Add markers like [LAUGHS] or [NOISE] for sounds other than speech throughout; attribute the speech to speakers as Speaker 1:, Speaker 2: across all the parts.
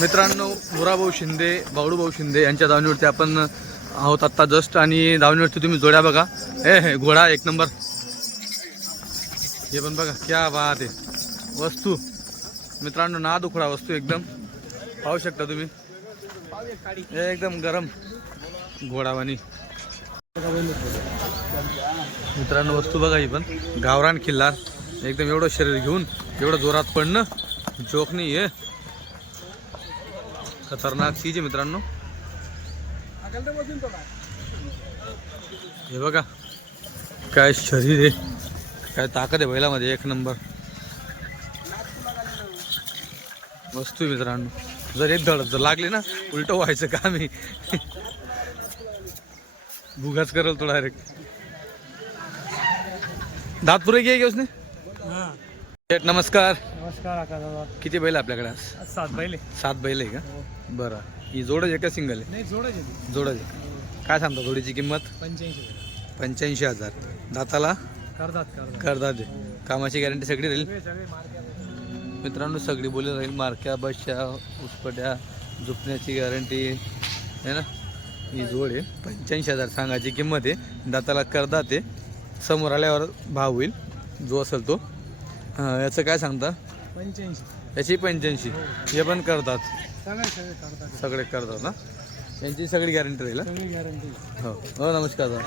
Speaker 1: मित्रांनो मुराभाऊ शिंदे बावडूभाऊ शिंदे यांच्या धावणीवरती आपण आहोत आत्ता जस्ट आणि धावणीवरती तुम्ही जोड्या बघा. हे हे घोडा एक नंबर. हे पण बघा क्या बात आहे. वस्तू. मित्रांनो ना दुखडा वस्तू एकदम. पाहू शकता तुम्ही. हे एकदम गरम. घोडावानी मित्रांनो वस्तू बघा ही पण. गावरान किल्ला एकदम एवढं शरीर घेऊन एवढं जोरात पडणं. जोक नाही आहे खतरनाक चीज आहे मित्रांनो. हे बघा काय शरीर आहे काय ताकद आहे बैलामध्ये एक नंबर. वस्तू आहे मित्रांनो. जर एक धड जर लागली ना उलट व्हायचं का मी भुगाच करल तो डायरेक्ट दातपुरे घे घेऊस शेठ नमस्कार.
Speaker 2: नमस्कार दादा.
Speaker 1: किती बैल आहे आपल्याकडे आज?
Speaker 2: आज सात बैले
Speaker 1: सात बैल आहे का? बरं. ही जोडच आहे का सिंगल आहे?
Speaker 2: नाही जोडायचे ते
Speaker 1: जोडच आहे काय सांगता जोडीची किंमत?
Speaker 2: पंच्याऐंशी
Speaker 1: पंच्याऐंशी हजार. दाताला?
Speaker 2: करतात करतात
Speaker 1: करतात ते कामाची गॅरंटी सगळी राहील?
Speaker 2: सगळे सगळे मार्केट
Speaker 1: मित्रांनो सगळी बोली राहील. मारक्या बसच्या उसपट्या झुपण्याची गॅरंटी आहे ना? ही जोड आहे. पंच्याऐंशी हजार सांगायची किंमत आहे. दाताला करदात आहे. समोर आल्यावर भाव होईल. जो असेल तो. हां याचं काय सांगता?
Speaker 2: पंच्याऐंशी.
Speaker 1: याची पंच्याऐंशी. हे. पण करतात.
Speaker 2: सगळे सगळे करतात.
Speaker 1: सगळे करतात ना? यांची सगळी गॅरंटी राहील
Speaker 2: सगळी गॅरंटी
Speaker 1: हा? हो हो नमस्कार सर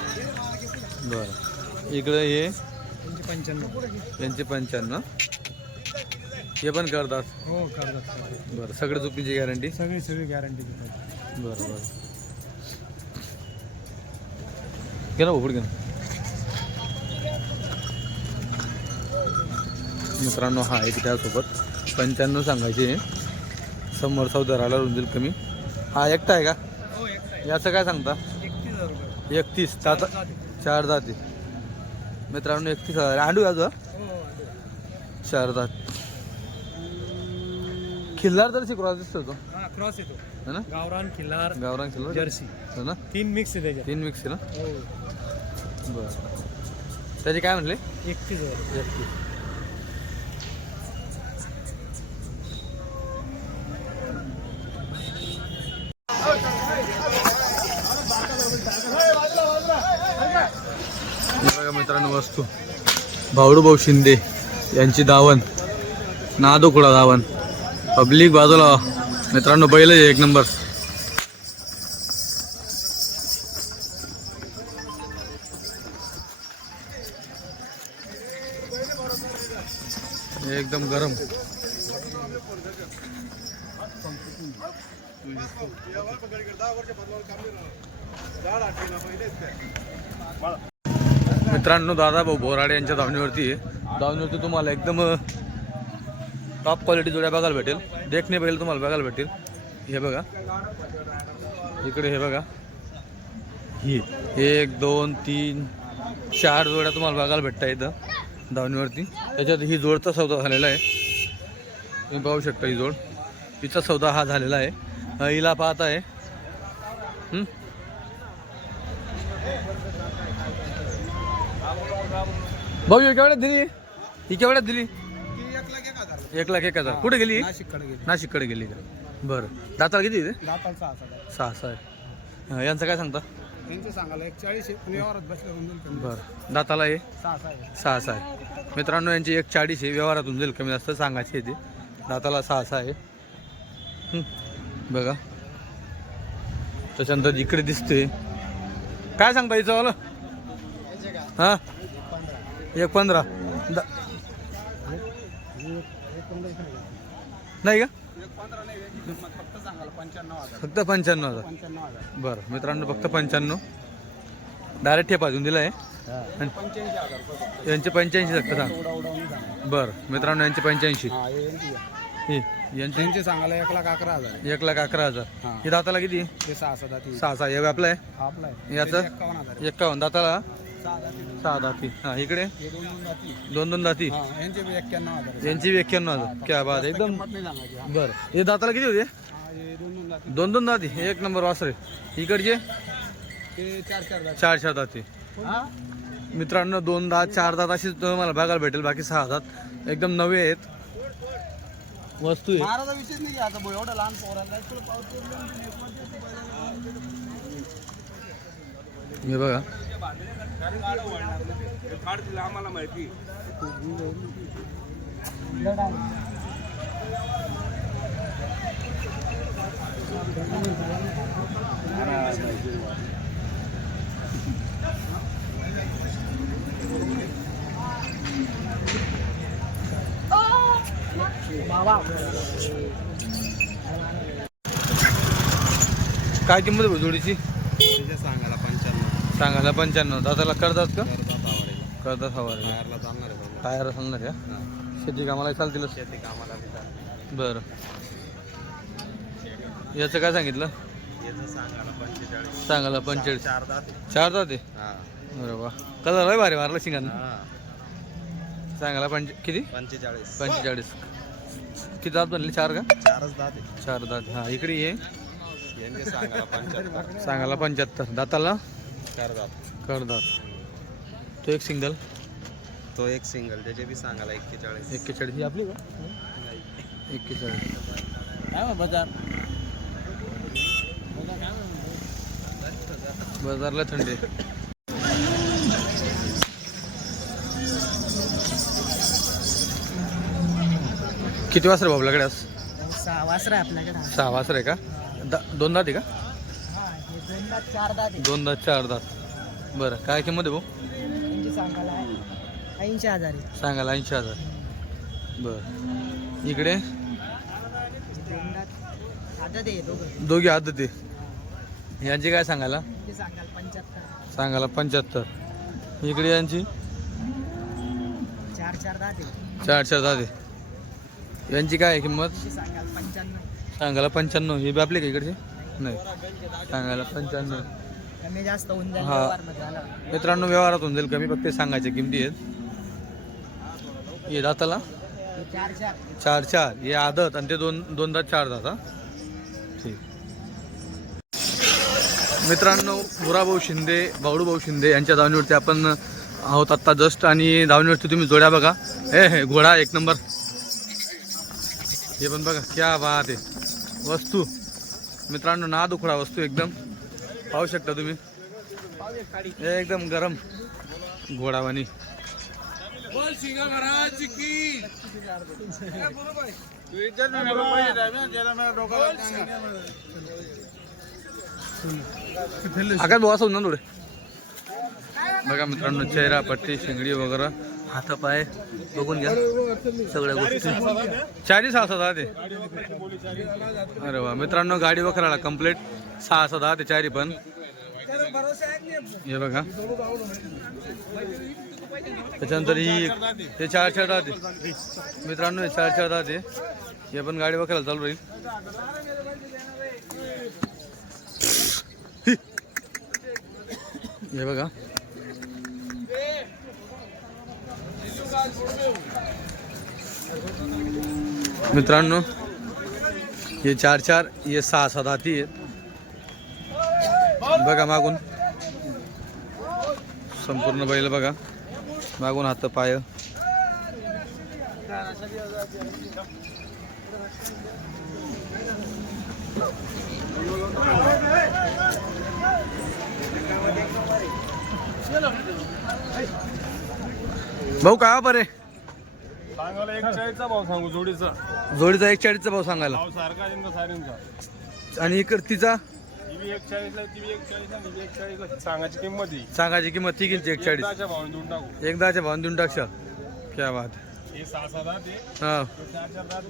Speaker 1: बरं. इकडं हे?
Speaker 2: त्यांची पंच्याण्णव.
Speaker 1: यांचे पंच्याण्णव. हे पण करतात?
Speaker 2: हो करतात
Speaker 1: बरं. सगळे चुकीची गॅरंटी
Speaker 2: सगळी सगळी गॅरंटी देतात.
Speaker 1: बरं बरं. घे ना घे ना. मित्रांनो हा आहे त्यासोबत पंच्याण्णव सांगायचे समोर चौदा राहिला रुंदील कमी. हा एकटा आहे का?
Speaker 2: हो
Speaker 1: याचं काय सांगता?
Speaker 2: एकतीस
Speaker 1: दाता चार दाते मित्रांनो एकतीस हजार. आंडू याचं
Speaker 2: हो
Speaker 1: चार दात खिल्लार तर शिकवा दिसतो तो.
Speaker 2: हा क्रॉस येतो.
Speaker 1: है ना?
Speaker 2: गावरान किल्लार
Speaker 1: गावरान खिल्लार.
Speaker 2: जर्सी.
Speaker 1: हो ना?
Speaker 2: तीन मिक्स आहे
Speaker 1: तीन मिक्स आहे ना?
Speaker 2: हो.
Speaker 1: बरं. त्याचे काय म्हणले
Speaker 2: एकतीस हजार.
Speaker 1: एकतीस. भाऊ शिंदे यांची दावण. नादोकुडा दावण. पब्लिक बाजूला मित्रांनो पहिलं एक नंबर. एकदम गरम. मित्रांनो दादा भाऊ बोराडे यांच्या धावणीवरती आहे. धावणीवरती तुम्हाला एकदम टॉप क्वालिटी जोड्या बघायला भेटेल. देखणे बैल तुम्हाला बघायला भेटेल. हे बघा. इकडे हे बघा. ही. एक दोन तीन चार जोड्या तुम्हाला बघायला भेटता इथं धावणीवरती. त्याच्यात ही जोडचा सौदा झालेला आहे. तुम्ही पाहू शकता ही जोड. हिचा सौदा हा झालेला आहे. हिला पाहत आहे. भाऊ ही केवढ्यात दिली? ही केवढ्यात दिली? एक लाख एक हजार. कुठे गेली?
Speaker 2: नाशिककडे गेले.
Speaker 1: नाशिककडे गेली का? बरं. दाताला किती आहे ते?
Speaker 2: दाताल सहा हजार.
Speaker 1: सहा सहा आहे. यांचं काय सांगता?
Speaker 2: त्यांचं सांगायला एक चाळीस आहे व्यवहारात बसले होऊन जाईल
Speaker 1: बरं. दाताला आहे
Speaker 2: सहा सहा आहे.
Speaker 1: सहा सहा आहे. मित्रांनो यांची एक चाळीस आहे. व्यवहारातून जाईल कमी जास्त सांगायची आहे ते. दाताला सहा सहा आहे. हं, बघा. त्याच्यानंतर इकडे दिसते काय सांगता हिचं वालं हां? एक पंधरा. दा नाही का?
Speaker 2: फक्त पंच्याण्णव हजार.
Speaker 1: बरं मित्रांनो फक्त पंच्याण्णव. डायरेक्ट ठेपा देऊन दिला आहे यांचे पंच्याऐंशी फक्त सांग. बरं मित्रांनो यांचे पंच्याऐंशी.
Speaker 2: हा हे यांची.
Speaker 1: ही
Speaker 2: सांगायला एक लाख अकरा हजार.
Speaker 1: एक लाख अकरा हजार.
Speaker 2: हा.
Speaker 1: ही दाताला किती?
Speaker 2: सहा सहा
Speaker 1: हे आपलं आहे?
Speaker 2: आपला आहे.
Speaker 1: याचं?
Speaker 2: एक्कावन्न
Speaker 1: दाताला?
Speaker 2: सहा दाती
Speaker 1: हां इकडे?
Speaker 2: दोन दोन दाती यांचे बी एक्क्याण्णव हजार.
Speaker 1: क्या बात आहे. एकदम. बरं. हे दाताला किती होते?
Speaker 2: दोन दोन दाती
Speaker 1: एक नंबर वासरे. इकडचे?
Speaker 2: ते चार चार दाती
Speaker 1: चार चार दाती मित्रांनो दोन दात चार दात अशीच तुम्हाला बघायला भेटेल. बाकी सहा दात एकदम नवे आहेत. वस्तू आहे हे बघा. काय किंमत जोडीची?
Speaker 2: सांगायला पंच्याण्णव.
Speaker 1: दादाला करतात का?
Speaker 2: करतात
Speaker 1: हवा. टायर सांगणार का. शेती कामाला चालतील
Speaker 2: शेती कामाला.
Speaker 1: बरं. याचं काय सांगितलं?
Speaker 2: सांगायला पंचेचाळीस. चार दात हा.
Speaker 1: बरं वा. कलर आहे भारी मारला शिंगानं.
Speaker 2: हा.
Speaker 1: सांगायला पंच किती?
Speaker 2: पंचेचाळीस.
Speaker 1: पंचेचाळीस. किती दात बनले? चार का?
Speaker 2: चारच दात.
Speaker 1: चार दात. हां इकडे ये.
Speaker 2: सांगायला पंच्याहत्तर.
Speaker 1: दाताला?
Speaker 2: चार दात
Speaker 1: कर दात तो एक सिंगल?
Speaker 2: तो एक सिंगल त्याचे बी सांगायला एक्केचाळीस.
Speaker 1: एक्केचाळीस ही आपली का? एक्केचाळीस.
Speaker 2: काय बाजार?
Speaker 1: बाजारला थंडी. किती वाजता भाऊ आपल्याकडे
Speaker 2: सहा वासरा आहे आपल्याकडे.
Speaker 1: सहा वाजता आहे का? दा दोन दात आहे का?
Speaker 2: दोन दात चार दात.
Speaker 1: बरं काय किंमत आहे भाऊ?
Speaker 2: त्यांची सांगायला ऐंशी हजार आहे.
Speaker 1: सांगायला ऐंशी हजार. बरं. इकडे?
Speaker 2: दात आता ते दोघं.
Speaker 1: दोघी आदत आहे. यांची काय सांगायला?
Speaker 2: ते सांगाल पंच्याहत्तर.
Speaker 1: सांगायला पंच्याहत्तर. इकडे यांची?
Speaker 2: चार चार दात आहे.
Speaker 1: यांची काय आहे किंमत?
Speaker 2: सांगाल पंच्याण्णव.
Speaker 1: सांगायला पंच्याण्णव. हे बी आपले का इकडचे? नाही. सांगायला पंच्याण्णव
Speaker 2: कमी जास्त होऊन जाईल
Speaker 1: हा.
Speaker 2: झाला.
Speaker 1: मित्रांनो व्यवहारात होऊन जाईल. कमी फक्त सांगायच्या किमती आहेत. हे दाताला.
Speaker 2: हे चार चार.
Speaker 1: चार चार. हे आदत आणि ते दोन दोन दात चार दात हा. ठीक. मित्रांनो मुराभाऊ शिंदे बावडूभाऊ शिंदे यांच्या धावणीवरती आपण आहोत आत्ता जस्ट आणि धावणीवरती तुम्ही जोड्या बघा. हे हे घोडा एक नंबर. हे पण बघा क्या बात आहे. वस्तू. मित्रांनो ना दुखडा वस्तू एकदम पाहू शकता तुम्ही. हे एकदम गरम घोडावानी आकाश भाऊ असं ना थोडे. बघा मित्रांनो चेहरा पट्टी शिंगडी वगैरे. हातापाय बघून घ्या सगळ्या गोष्टी. चारी सहा सहा दहा ते अरे वा मित्रांनो गाडी वखराला कंप्लीट सहा सहा दहा ते चारी पण. हे बघा. त्याच्यानंतर ही ते चार चार दहा ते मित्रांनो हे चार चार दहा ते हे पण गाडी वखराला चालू राहील. हे बघा. मित्रांनो हे चार चार हे सहा सात हाती आहेत. बघा मागून. संपूर्ण बैल बघा. मागून हात पाय. भाऊ काय बरे
Speaker 3: सांगायला एक चाळीसचा भाव सांगू जोडीचा.
Speaker 1: जोडीचा एक चाळीसचा भाव सांगायला.
Speaker 3: भाव सारखा इंदा साऱ्यांचा
Speaker 1: आणि इकडतीचा
Speaker 3: ती बी एक चाळीसला ती बी एक चाळीसला ती बी एक चाळीसला सांगायची किंमत ही.
Speaker 1: सांगायची किंमत तिघींची एक चाळीस.
Speaker 3: एकदाच्या भावाने देऊन टाकू.
Speaker 1: एकदाच्या भावाने देऊन टाकशाल क्या बात.
Speaker 3: हे सहा सहा चार चार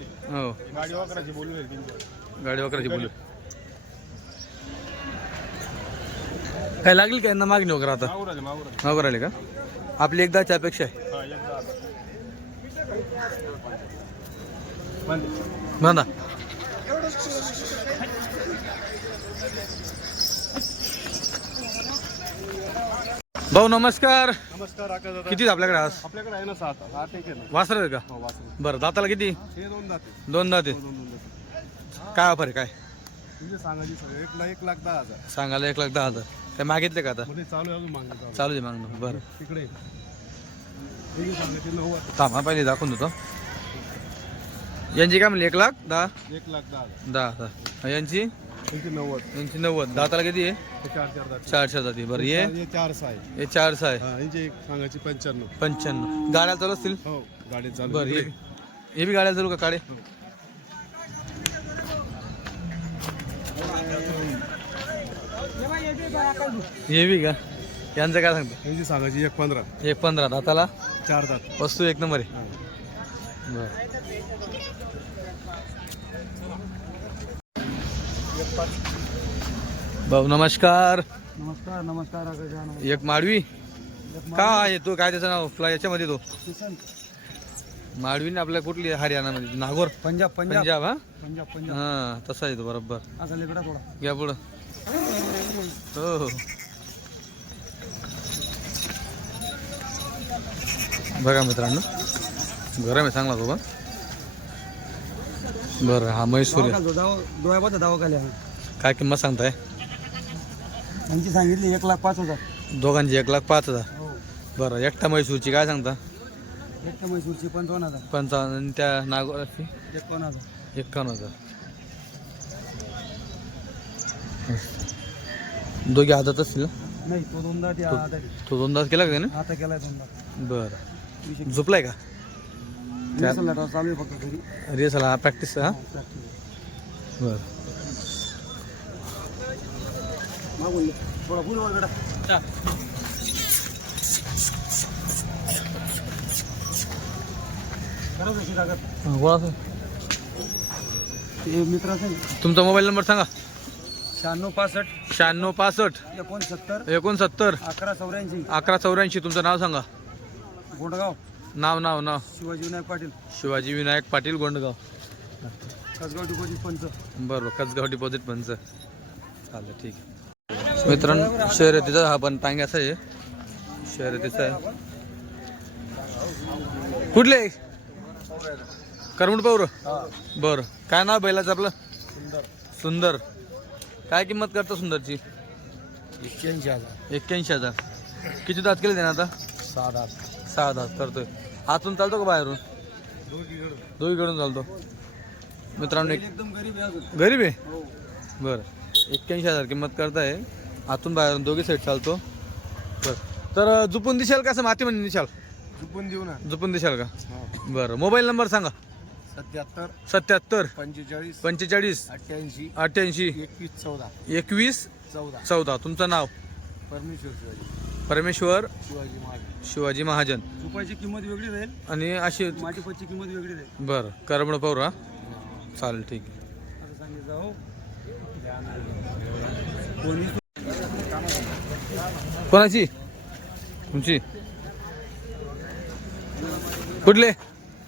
Speaker 3: गाडी वाकराची बोलू आहे किंमत
Speaker 1: गाडी वगैरे बोलू. काय लागेल काय ना मागणी वगैरे आता? मागवर आले का? आपली एकदाची अपेक्षा आहे. बांधा भाऊ नमस्कार
Speaker 3: नमस्कार आकाश दादा
Speaker 1: किती आपल्याकडे आज
Speaker 3: आपल्याकडे आहे ना सात आठ एक आहे ना
Speaker 1: वासर आहे का
Speaker 3: हो वासरू
Speaker 1: बरं दाताला किती
Speaker 3: हे दोन दात आहे.
Speaker 1: दोन दाते
Speaker 3: दोन दोन दात
Speaker 1: काय ऑफर आहे काय
Speaker 3: तुझे सांगायची सगळं एक लाख एक लाख दहा हजार
Speaker 1: सांगायला एक लाख दहा हजार काय मागितले का आता
Speaker 3: मध्ये चालू आहे अजून मागणी चालू
Speaker 1: चालू दे मागणं बरं
Speaker 3: आहे. तिकडे
Speaker 1: थांबा पहिले दाखवून देतो. यांची काय म्हणली एक लाख? दहा?
Speaker 3: एक लाख दहा
Speaker 1: दहा दहा. यांची?
Speaker 3: नव्वद.
Speaker 1: यांची नव्वद. दाताला किती आहे?
Speaker 3: हे चार चार दात.
Speaker 1: चार चार जाती बरं ये
Speaker 3: हे चार सहा आहे.
Speaker 1: हे चार सहा आहे.
Speaker 3: हा यांची एक सांगायची पंच्याण्णव.
Speaker 1: पंच्याण्णव. गाड्या चालू असतील?
Speaker 3: हो गाडी चालू
Speaker 1: बरं हे हे बी गाड्या चालू का? काडे? हे बी का? यांचं काय सांगतो?
Speaker 3: यांची सांगायची एक पंधरा.
Speaker 1: एक पंधरा दाताला?
Speaker 3: चार दात.
Speaker 1: वस्तू एक नंबर आहे.
Speaker 3: हा.
Speaker 1: बरं. भाऊ नमस्कार.
Speaker 2: नमस्कार नमस्कार
Speaker 1: एक माडवी का आहे तो? काय त्याचं नाव? फ्ला याच्यामध्ये तो? माडवीने आपल्या कुठली आहे? हरियाणामध्ये. नागोर?
Speaker 2: पंजाब पंजाब.
Speaker 1: पंजाब हा?
Speaker 2: पंजाब पंजाब.
Speaker 1: हा तसा आहे तो बरोबर.
Speaker 2: असा लेकडा थोडा.
Speaker 1: घ्या पुढं. हो हो. बघा मित्रांनो. गरम आहे चांगला तो बा बरं हा म्हैसूर आहे.
Speaker 2: दावा
Speaker 1: काय किंमत सांगताय?
Speaker 2: यांची सांगितली एक लाख पाच हजार.
Speaker 1: दोघांची एक लाख पाच हजार.
Speaker 2: हो.
Speaker 1: बरं एकटा म्हैसूरची काय सांगता?
Speaker 2: एक तर म्हैसूरची पंचावन्न हजार.
Speaker 1: पंचावन्न आणि त्या नागोराची
Speaker 2: एकावन्न हजार.
Speaker 1: एकावन्न हजार. दोघे आदत असतील ना?
Speaker 2: नाही तो दोनदा ते आता
Speaker 1: तो दोन तास केला का त्याने?
Speaker 2: आता केलाय दोनदा.
Speaker 1: बरं. झोपलाय का? रिहर्सल हा? प्रॅक्टिस हा. बरं. हा. तुमचा मोबाईल नंबर सांगा.
Speaker 2: शहाण्णव पासष्ट.
Speaker 1: शहाण्णव पासष्ट.
Speaker 2: एकोणसत्तर.
Speaker 1: एकोणसत्तर.
Speaker 2: अकरा चौऱ्याऐंशी.
Speaker 1: अकरा चौऱ्याऐंशी तुमचं नाव सांगा.
Speaker 2: गोंडगाव.
Speaker 1: नाव नाव नाव.
Speaker 2: शिवाजी विनायक पाटील.
Speaker 1: शिवाजी विनायक पाटील गोंडगाव.
Speaker 2: कसगाव डिपोजिट पंच.
Speaker 1: बरोबर कसगाव डिपॉझिट पंच. चालेल ठीक आहे. मित्रांनो शर्यतीचा हा पण टांग्याचा आहे. शर्यतीचा आहे. कुठले? करमुड पौर बरं. काय नाव बैलाचं आपलं? सुंदर. काय किंमत करता सुंदरची?
Speaker 2: एक्क्याऐंशी हजार.
Speaker 1: एक्क्याऐंशी हजार. किती दात केले त्याने आता?
Speaker 2: सहा दात
Speaker 1: सहा दात करतोय. आतून चालतो का बाहेरून? दोघीकडून चालतो. मित्रांनो एक
Speaker 2: एकदम गरीब आहे
Speaker 1: गरीब आहे?
Speaker 2: हो.
Speaker 1: बरं. एक्क्याऐंशी हजार किंमत करताय. आतून बाहेरून दोघी साईड चालतो. बरं. तर जुपून दिशाल का असं माती म्हणजे दिशाल
Speaker 3: चुकून देऊ ना.
Speaker 1: जुपून दिशाल का? बरं. मोबाईल नंबर सांगा.
Speaker 3: सत्याहत्तर
Speaker 1: सत्याहत्तर
Speaker 3: पंचेचाळीस
Speaker 1: पंचेचाळीस
Speaker 3: अठ्ठ्याऐंशी
Speaker 1: अठ्ठ्याऐंशी
Speaker 3: एकवीस चौदा.
Speaker 1: एकवीस
Speaker 3: चौदा.
Speaker 1: चौदा. तुमचं नाव?
Speaker 3: परमेश्वर शिवाजी.
Speaker 1: परमेश्वर
Speaker 3: शिवाजी
Speaker 1: शिवाजी महाजन.
Speaker 2: रुपयाची किंमत वेगळी राहील.
Speaker 1: आणि अशी
Speaker 2: माटीपची किंमत वेगळी राहील.
Speaker 1: बरं करमण पौर हा? चालेल ठीक आहे.
Speaker 2: असं सांगितलं हो कोणी?
Speaker 1: कोणाची? तुमची? कुठले?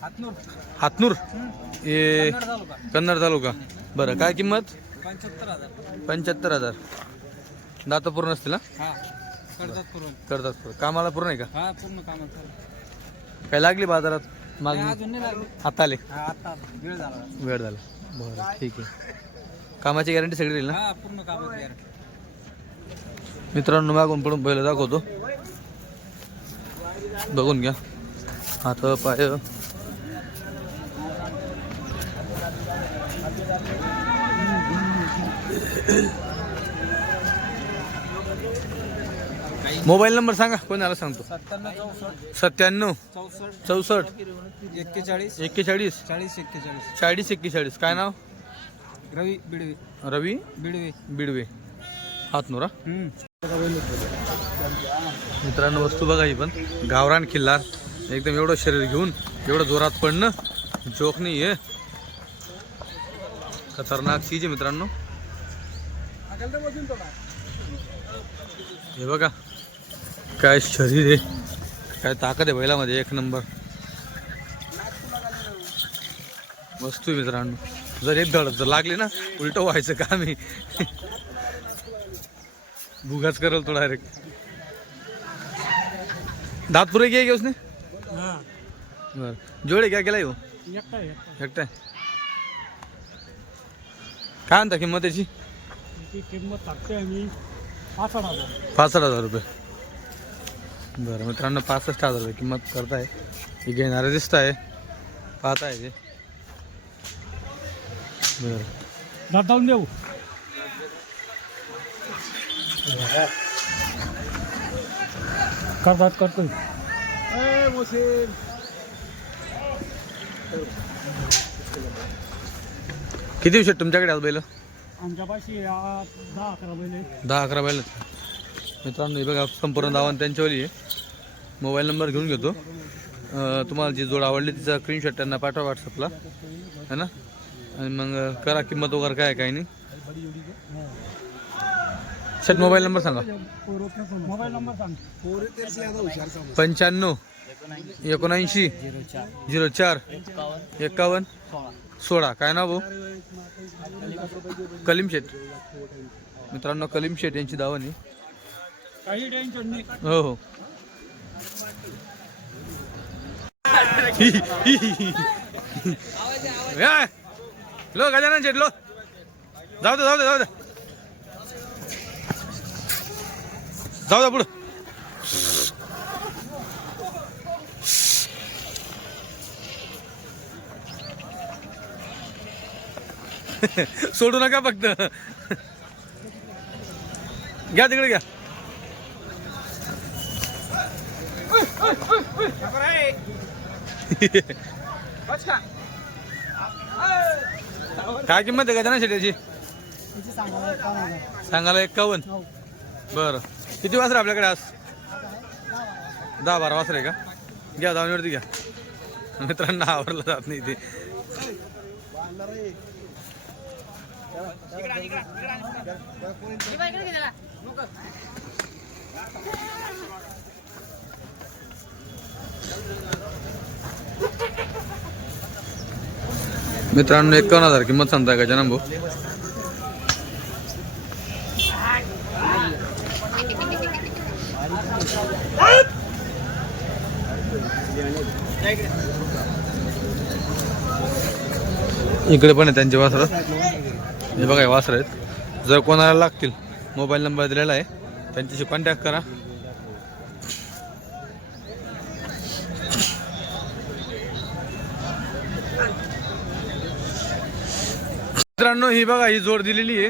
Speaker 2: हातनूर.
Speaker 1: हातनूर? ए
Speaker 2: कन्नड तालुका.
Speaker 1: कन्नड तालुका. बरं काय किंमत?
Speaker 2: पंच्याहत्तर हजार.
Speaker 1: पंच्याहत्तर हजार. दाता पूर्ण असतील ना
Speaker 2: हा. करतात करून
Speaker 1: करतात. कामाला पूर्ण आहे का?
Speaker 2: हा पूर्ण कामात चालू
Speaker 1: काय लागली बाजारात? मागणी?
Speaker 2: अजून नाही लागली.
Speaker 1: आता आले.
Speaker 2: हा आता वेळ झाला.
Speaker 1: वेळ झाला. बरं ठीक आहे. कामाची गॅरंटी सगळी राहील ना?
Speaker 2: हा पूर्ण कामात
Speaker 1: मित्रांनो मागून पडून पहिलं दाखवतो. बघून घ्या. हात पाय. मोबाईल नंबर सांगा. कोणाला सांगतो?
Speaker 2: सत्त्याण्णव. चौसष्ट. एक्केचाळीस.
Speaker 1: एक्केचाळीस.
Speaker 2: चाळीस एक्केचाळीस.
Speaker 1: चाळीस एक्केचाळीस. काय नाव?
Speaker 2: रवी बिडवे.
Speaker 1: रवी?
Speaker 2: बिडवे.
Speaker 1: बिडवे. हातनुरा. मित्रांनो वस्तू बघा ही पण. गावरान किल्ला एकदम एवढं शरीर घेऊन एवढं जोरात पडणं. जोक नाही आहे. खतरनाक चीज आहे मित्रांनो. हे बघा. काय शरीर आहे? काय ताकद आहे बैलामध्ये? एक नंबर. वस्तू मित्रांनो. जर एक धडक जर लागली ना उलट व्हायचं काम आहे. भुगाच करल तो डायरेक्ट दात पुरे घे उसने.
Speaker 2: हा.
Speaker 1: बर. जोडे क्या केला येऊ
Speaker 2: एकटा आहे, एकटा
Speaker 1: एकटा काय म्हणता किंमत त्याची
Speaker 2: किंमत पाच
Speaker 1: पासष्ट हजार रुपये. बरं मित्रांनो पासष्ट हजार रुपये किंमत करताय. ही घेणारे दिसत आहे पाहताय ते बरं.
Speaker 2: जाऊन देऊ. कर दात करतोय
Speaker 1: किती शेट तुमच्याकडे आज बैल?
Speaker 2: आमच्यापाशी आ- दहा अकरा बैल
Speaker 1: दहा अकरा बैल मित्रांनो हे बघा संपूर्ण दावण त्यांच्यावाली आहे. मोबाईल नंबर घेऊन घेतो. तुम्हाला जी जोड आवडली तिचा स्क्रीनशॉट त्यांना पाठवा व्हॉट्सअपला है ना? आणि मग करा किंमत वगैरे काय काय नाही. शेट मोबाईल नंबर सांगा.
Speaker 2: मोबाईल नंबर सांग.
Speaker 1: पंच्याण्णव एकोणऐंशी झिरो चार एकावन्न सोळा. काय नाव भाऊ? कलीम शेठ. मित्रांनो कलीम शेठ यांची दावण आहे.
Speaker 2: काही टेन्शन नाही.
Speaker 1: हो हो. या. लो गजानन शेट लो. जाऊ दे जाऊ दे जाऊ दे. जाऊ दे पुढं. सोडू नका फक्त. घ्या तिकडे घ्या. [LAUGHS] काय किंमत आहे का ना शेट्याची? सांगायला एक्कावन्न. बरं. किती वाजरे आपल्याकडे आज? दहा बारा वाजरे का? घ्या दावणीवरती घ्या. मित्रांना आवडलं जात नाही ते. मित्रांनो एकावन्न हजार किंमत का गजानन भाऊ? इकडे पण आहे त्यांचे वासर. हे बघा वासर आहेत. जर कोणाला लागतील मोबाईल नंबर दिलेला आहे त्यांच्याशी कॉन्टॅक्ट करा. मित्रांनो ही बघा ही जोड दिलेली आहे.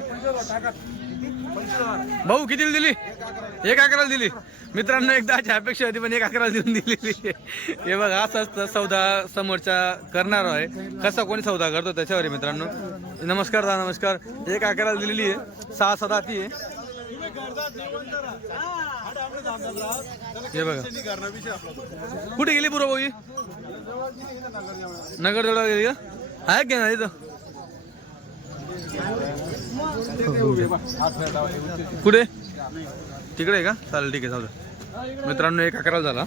Speaker 1: भाऊ कितीला दिली? एक अकराला दिली. मित्रांनो एकदा अशी अपेक्षा होती पण एक अकराला देऊन दिलेली हे बघा असं सौदा समोरच्या करणार आहे. कसा कोणी सौदा करतो त्याच्यावर आहे मित्रांनो. नमस्कार दा नमस्कार. एक अकराला दिलेली आहे. सहा सात ती आहे. हे बघा. कुठे गेली पुरा भाऊ नगर जवळ गेली का? आहे का ना इथं? कुठे? तिकडे आहे का? चालेल ठीक आहे चालेल. मित्रांनो एक अकरा झाला.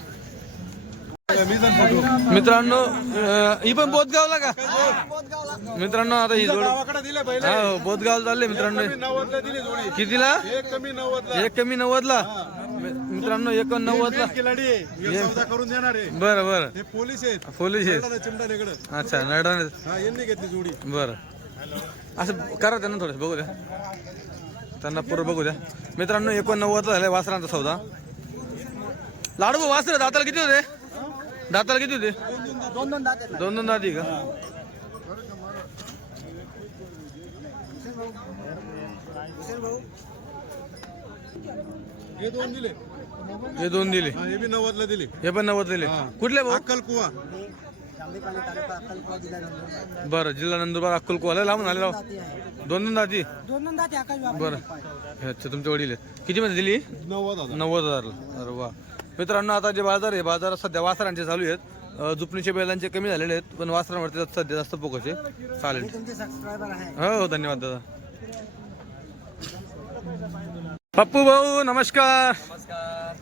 Speaker 1: मित्रांनो ही पण बोधगावला का? मित्रांनो आता ही जोड हा हो, बोधगाव चालले मित्रांनो. कितीला?
Speaker 3: एक कमी नव्वदला.
Speaker 1: एक कमी नव्वदला? मि- मित्रांनो
Speaker 3: देणार आहे.
Speaker 1: बरं बरं.
Speaker 3: पोलीस आहेत.
Speaker 1: पोलीस आहेत. अच्छा
Speaker 3: हा यांनी घेतली जोडी.
Speaker 1: बरं. असं करा त्यांना थोडं बघू द्या. त्यांना पूर्ण बघू द्या. मित्रांनो एकोणनव्वदला झाले वासरांचा सौदा. लाडू वासर दाताला किती होते? दाताला किती होते?
Speaker 2: दोन दोन दात
Speaker 1: दोन दोन दाती का?
Speaker 3: हे दोन दिले.
Speaker 1: हे दोन दिले.
Speaker 3: हा, बी नव्वदला दिले.
Speaker 1: हे पण नव्वद दिले. कुठले भाऊ?
Speaker 3: अक्कल कुवा
Speaker 1: बरं जिल्हा नंदुरबार अक्कलकोला लांबून आले राव दोन दोन दाती?
Speaker 2: दोन दोन दात
Speaker 1: बरं. अच्छा तुमचे वडील आहेत. किती मध्ये दिली?
Speaker 3: नव्वद हजार.
Speaker 1: नव्वद हजार. अरे वा. मित्रांनो आता जे बाजार आहे बाजार सध्या वासरांचे चालू आहेत. जुपणीचे बैलांचे कमी झालेले आहेत पण वासरांवरती सध्या जास्त फोकस आहे. चालेल.
Speaker 2: तुमचे सबस्क्रायबर आहे
Speaker 1: हो हो धन्यवाद दादा. पप्पू भाऊ नमस्कार.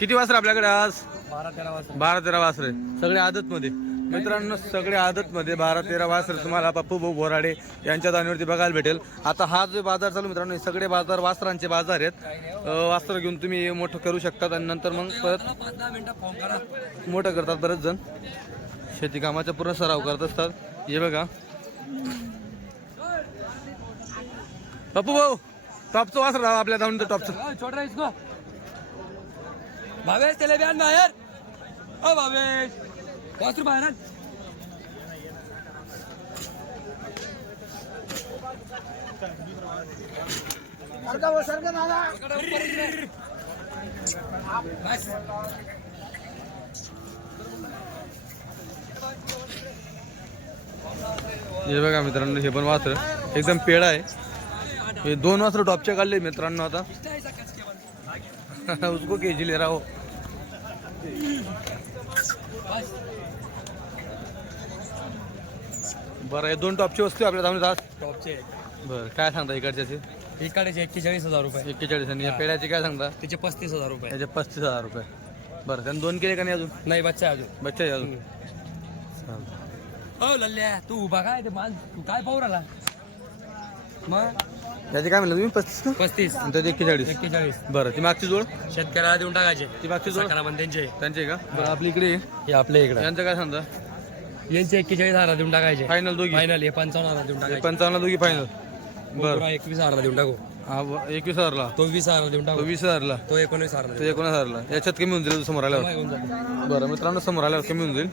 Speaker 1: किती वासर आपल्याकडे आज?
Speaker 2: बारा तेरा वाजता
Speaker 1: बारा तेरा वासरे सगळे आदत मध्ये मित्रांनो सगळ्या आदतमध्ये बारा तेरा वासर तुम्हाला पप्पू भाऊ बोराडे यांच्या दाणीवरती बघायला भेटेल. आता हा जो बाजार चालू मित्रांनो हे सगळे बाजार वासरांचे बाजार आहेत. अं, घेऊन तुम्ही मोठं करू शकतात आणि नंतर मग परत मोठं करतात बरेच जण. शेती कामाचा पूर्ण सराव करत असतात. हे बघा. पप्पू भाऊ टॉपचं वासर राहा आपल्या जाऊन टॉपचं.
Speaker 2: छोट भावेश त्याला बाहेर ओ भावेश. वासरू बाहेर आण. सरका भाऊ, सरका दादा
Speaker 1: हे बघा मित्रांनो हे पण वासर. एकदम पेड आहे. हे दोन वासर टॉपच्या काढले मित्रांनो आता. [LAUGHS] उसको केजी ले रहा. हो बरं हे दोन टॉपची वस्तू आपल्या धावणीत आज.
Speaker 2: टॉपचे.
Speaker 1: बरं काय सांगता इकडच्याचे?
Speaker 2: इकडेचे एक्केचाळीस हजार रुपये.
Speaker 1: एक्केचाळीस आणि या पेड्याचे काय सांगता?
Speaker 2: त्याचे पस्तीस हजार रुपये.
Speaker 1: त्याचे पस्तीस हजार रुपये. बरं त्यानं दोन केले का नाही अजून?
Speaker 2: नाही बच्चा अजून.
Speaker 1: बच्चा आहे अजून. चालतं.
Speaker 2: हो लल्ल्या तू उभा काय ते माल? तू काय पाहू राहिला? मग?
Speaker 1: त्याचे काय म्हणलं तुम्ही? पस्तीस का?
Speaker 2: पस्तीस.
Speaker 1: आणि त्याचे एक्केचाळीस.
Speaker 2: एक्केचाळीस.
Speaker 1: बरं ती मागची जोड?
Speaker 2: शेतकऱ्याला देऊन टाकायचे.
Speaker 1: ती मागची जोड?
Speaker 2: सकाळ त्यांचे.
Speaker 1: त्यांचे का? बरं आपली इकडे आहे.
Speaker 2: हे आपल्या इकडे.
Speaker 1: यांचं काय सांगता?
Speaker 2: यांचे एक्केचाळीस हजार देऊन टाकायचे.
Speaker 1: फायनल दोघी.
Speaker 2: फायनल हे पंचावन्न हजार देऊन टाकायचे.
Speaker 1: पंचावन्न दोघी फायनल बरं.
Speaker 2: एकवीस हजार देऊन टाकू.
Speaker 1: हा ब- एकवीस हजारला.
Speaker 2: तो वीस हजार देऊन
Speaker 1: तो
Speaker 2: टाकू
Speaker 1: वीस हजारला.
Speaker 2: तो एकोणीस हजार
Speaker 1: तो एकोणीस हजारला. याच्यात कमी होऊन जाईल समोर आल्यावर.
Speaker 2: घेऊन
Speaker 1: बरं मित्रांनो समोर आल्यावर कमी होऊन जाईल.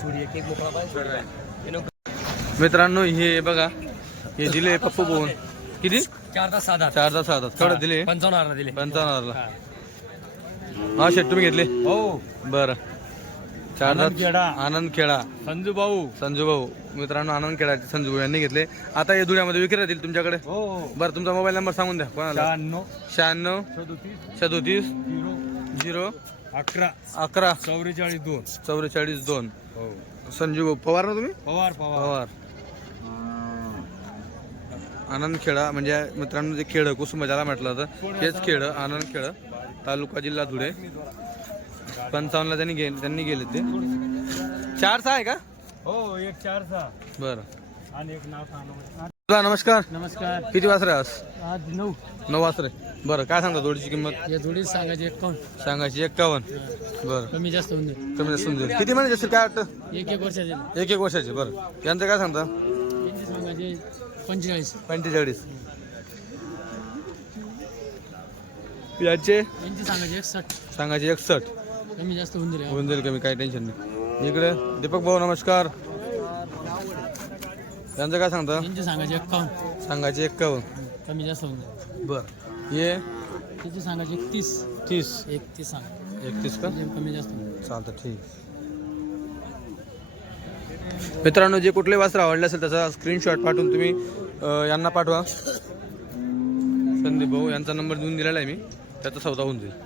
Speaker 2: सूर्य एक एक मोकळा पाहिजे. हे नको.
Speaker 1: मित्रांनो हे बघा हे दिले पप्पू बोन किती
Speaker 2: चार तास सात हजार.
Speaker 1: चार तास सहा तास केवढे दिले?
Speaker 2: पंचावन्न हजार दिले.
Speaker 1: पंचावन्न हजारला. हा. शेट तुम्ही घेतले?
Speaker 2: हो.
Speaker 1: बरं. चार
Speaker 2: आनंद खेडा.
Speaker 1: आनंद खेळा
Speaker 2: संजू भाऊ.
Speaker 1: संजू भाऊ. मित्रांनो आनंद खेळा संजू भाऊ यांनी घेतले. आता हे धुळ्यामध्ये विक्री राहतील तुमच्याकडे?
Speaker 2: हो
Speaker 1: बरं तुमचा मोबाईल नंबर सांगून द्या. कोणाला?
Speaker 2: शहाण्णव.
Speaker 1: शहाण्णव.
Speaker 2: सदोतीस.
Speaker 1: सदोतीस.
Speaker 2: झिरो.
Speaker 1: झिरो.
Speaker 2: अकरा.
Speaker 1: अकरा.
Speaker 2: चौवेचाळीस दोन.
Speaker 1: चौवेचाळीस दोन.
Speaker 2: हो.
Speaker 1: संजू भाऊ पवार ना तुम्ही?
Speaker 2: पवार पवार.
Speaker 1: पवार. आनंद खेळा म्हणजे मित्रांनो जे खेळ कुसुम ज्याला म्हटलं होतं हेच खेळ आनंद खेळ तालुका जिल्हा धुळे. पंचावन्नला त्यांनी गे त्यांनी गेले ते. चार सहा आहे का?
Speaker 2: हो एक चार सहा.
Speaker 1: बरं.
Speaker 2: आणि एक नाव सांगा
Speaker 1: नमस्कार.
Speaker 2: नमस्कार.
Speaker 1: किती वासरे आज?
Speaker 2: आज नऊ.
Speaker 1: नऊ वासरे. बरं काय सांगता जोडीची किंमत?
Speaker 2: या जोडी सांगायचे एकावन्न.
Speaker 1: सांगायची एक्कावन्न बरं.
Speaker 2: कमी जास्त होऊन जाईल.
Speaker 1: कमी जास्त होऊन जाईल. किती महिन्याचे असेल काय वाटतं?
Speaker 2: एक एक वर्षाचे
Speaker 1: एक एक वर्षाचे बरं. यांचं काय सांगता?
Speaker 2: त्यांचे सांगायचे पंचेचाळीस.
Speaker 1: पंचेचाळीस. याचे?
Speaker 2: यांचे सांगायचे
Speaker 1: सांगायचे एकसष्ट
Speaker 2: कमी जास्त होऊन जाईल
Speaker 1: होऊन जाईल कमी काही टेन्शन नाही. इकडे दीपक भाऊ नमस्कार. यांचं काय सांगता?
Speaker 2: यांचे सांगायचे एकावन्न
Speaker 1: सांगायचे एक्कावन्न.
Speaker 2: कमी जास्त होऊन जाईल
Speaker 1: बर. ये
Speaker 2: त्याचे सांगायचे एकतीस.
Speaker 1: तीस.
Speaker 2: एकतीस सांगा.
Speaker 1: एकतीस का?
Speaker 2: कमी जास्त होऊन जाईल.
Speaker 1: चालतं ठीक. मित्रांनो जे कुठले वस्त्र आवडले असेल त्याचा स्क्रीनशॉट पाठवून तुम्ही अं, यांना पाठवा. संदीप भाऊ यांचा नंबर देऊन दिलेला आहे मी. त्याचा सौदा होऊन जाईल.